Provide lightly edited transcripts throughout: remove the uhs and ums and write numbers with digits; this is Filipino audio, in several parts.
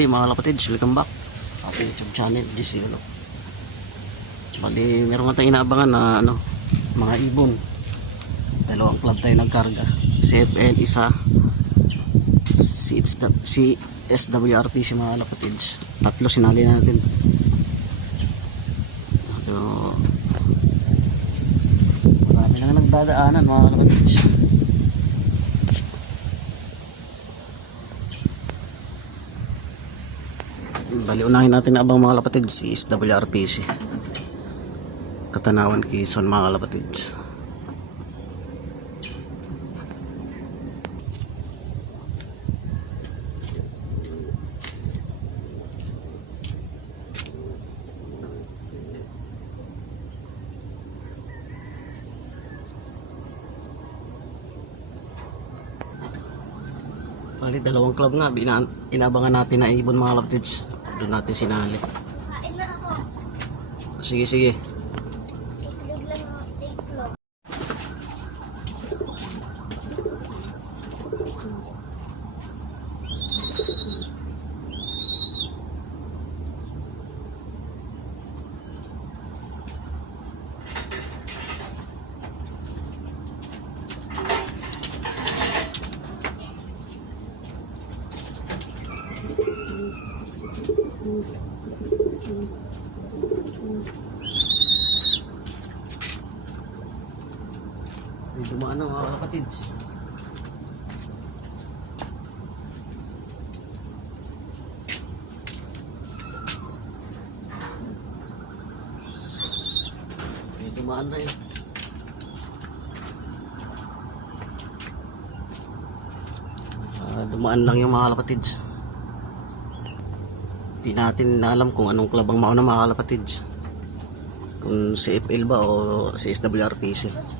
day mga kapatids, welcome back ating YouTube channel, GC Ulok. Bali, meron nga tayong inaabangan na mga ibon. Dalawang club tayo nagkarga, CFL isa, si SWRP si mga kapatids. Tatlo sinali natin. Marami lang nagdadaanan mga kapatids. Bali, unahin natin na abang mga kapatids si SWRPC Katanawan Quezon mga kapatids. Bali, dalawang club nga inabangan natin na ibon mga kapatids. Doon natin sinali. Sige, sige. May dumaan na mga kapatids. May dumaan na yun. Dumaan lang yung mga kapatids. Di natin alam kung anong club ang mauna mga kapatids, kung CFL ba o si SWRPC.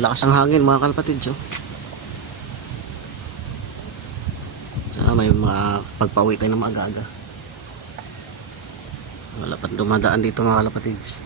Lakas ang hangin mga kalpatids, oh. May mga pagpauwi tayo ng maaga-aga. Wala pa dumadaan dito mga kalpatids.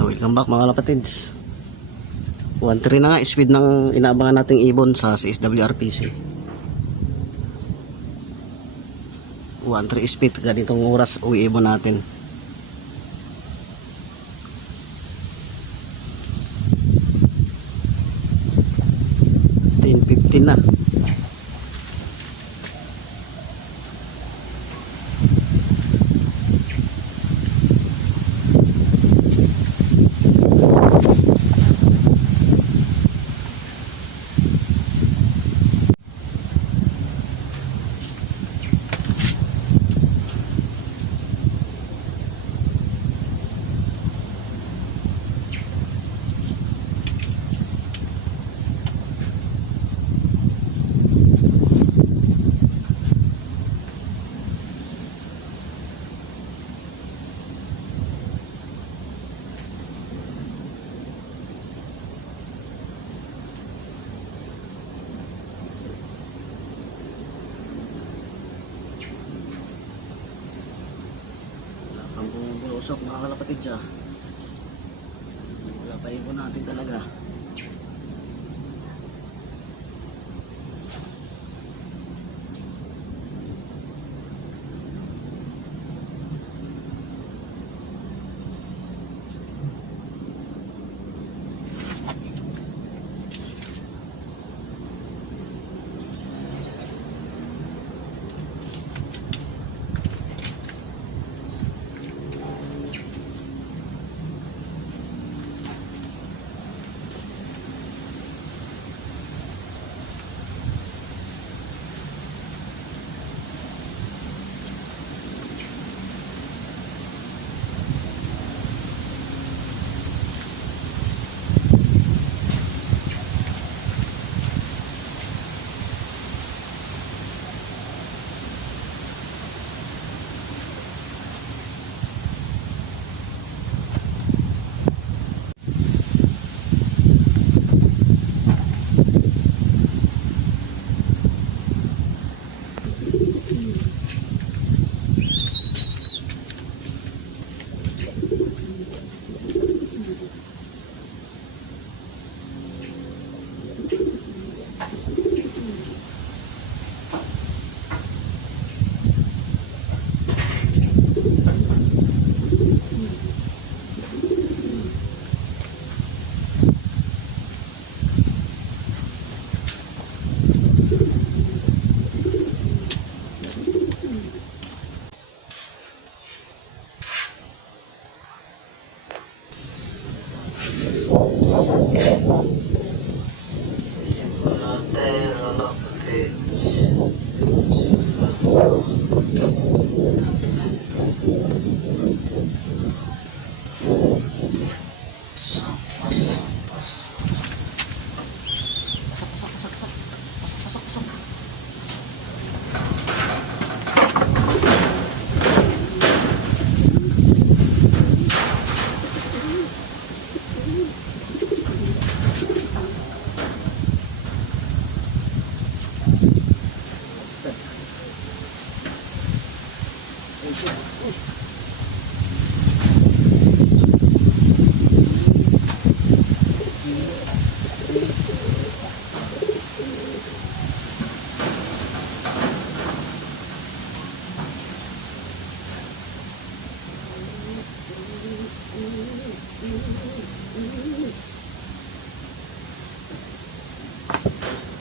Welcome back mga kapatids. 1-3 na nga speed ng inaabangan nating ibon sa SWRPC. 1-3 speed, ganitong oras uwi ibon natin. 10:15 na. Usok mga kalapatid siya. Wala pa ibon natin talaga.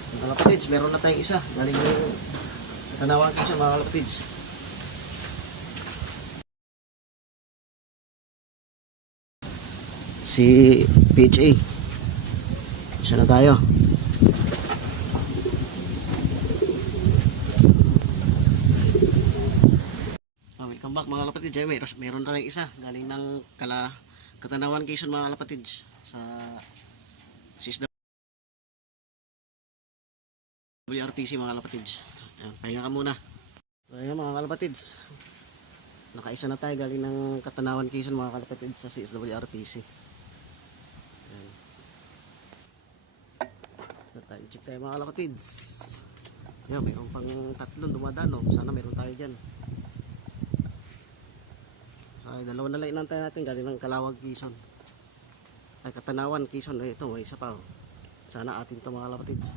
Mga kalapatids, meron na tayong isa. Galing yung Tanawan Quezon mga kalapatids. Si PHA. Isa na tayo. Welcome back mga kalapatids. Meron na tayong isa. Galing ng Katanawan Quezon mga kalapatids. Sa WRPC mga kalapatids. Ayan, pahinga ka muna. So, ayan mga kalapatids. Nakaisa na tayo galing ng Katanawan Quezon mga kalapatids sa CSWRPC. Ayan. Check tayo mga kalapatids. Ayan, mayroon pang tatlong dumadaan. Oh. Sana mayroon tayo dyan. Ay, dalawa na lang inantay natin galing ng Kalawag Quezon. Ay, Katanawan Quezon. Ito, may isa pa. Oh. Sana atin to mga kalapatids.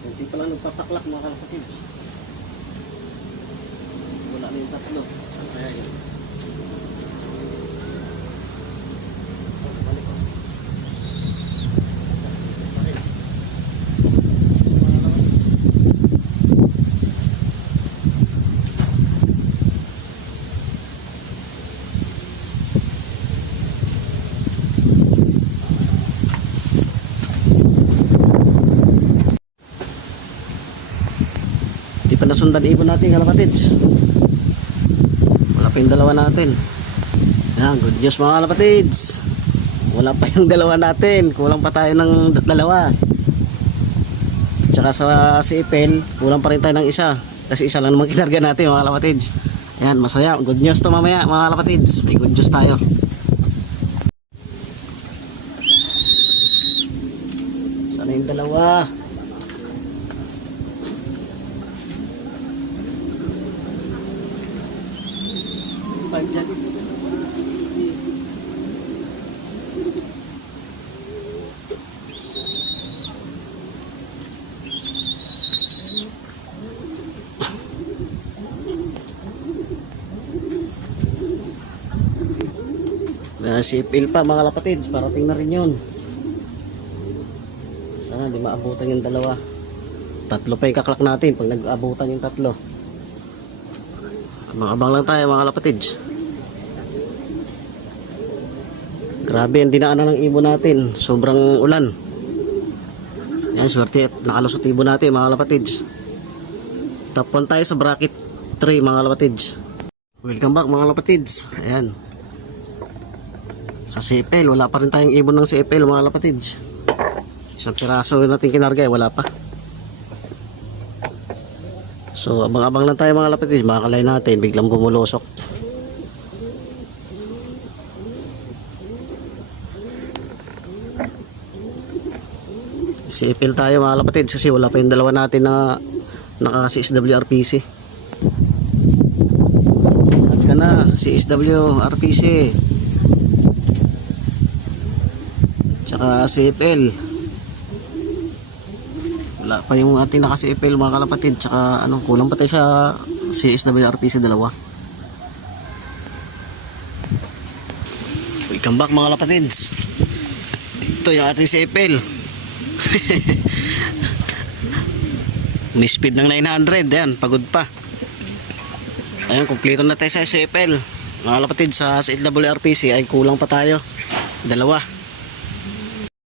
Hindi pa lang nagpapaklak mga kalapatids. Wala na yung tatlo. Saan kaya yun? nasundan ibon natin kalapatids. Wala pa yung dalawa natin. Yan, good news mga kalapatids. Wala pa yung dalawa natin. Kulang pa tayo ng dalawa. Tsaka sa CFL, kulang pa rin tayo ng isa. Kasi isa lang naman kinarga natin mga kalapatids. Ayan, masaya. Good news to mamaya mga kalapatids. May good news tayo. Sana yung dalawa. Pandiyan. CFL pa mga kalapatids, parating na rin yun. Sana di maabutan yung dalawa. Tatlo pa yung kaklak natin pag nag-abutan yung tatlo. Abang lang tayo mga kalapatids. Grabe ang dinaanan ng ibon natin, sobrang ulan. Yan, swerte at nakalusot ibon natin mga kalapatids. Top 1 tayo sa bracket 3 mga kalapatids. Welcome back mga kalapatids. Ayan, sa CFL, wala pa rin tayong ibon ng CFL mga kalapatids. Isang piraso natin kinarga, wala pa. So abang-abang lang tayo mga kalapatids. Makakalay natin, biglang bumulusok. CFL tayo mga kalapatids kasi wala pa yung dalawa natin na naka-CSW RPC. Saan ka na? CSW RPC tsaka CFL, wala pa yung ating naka CFL mga kalapatid. Tsaka ano, kulang pa tayo sa CSWRPC dalawa. Welcome back mga kalapatids. Ito yung ating CFL. May speed ng 900. Yan, pagod pa. Ayun, kumpleto na tayo sa CFL mga kalapatid. Sa CSWRPC ay kulang pa tayo, dalawa.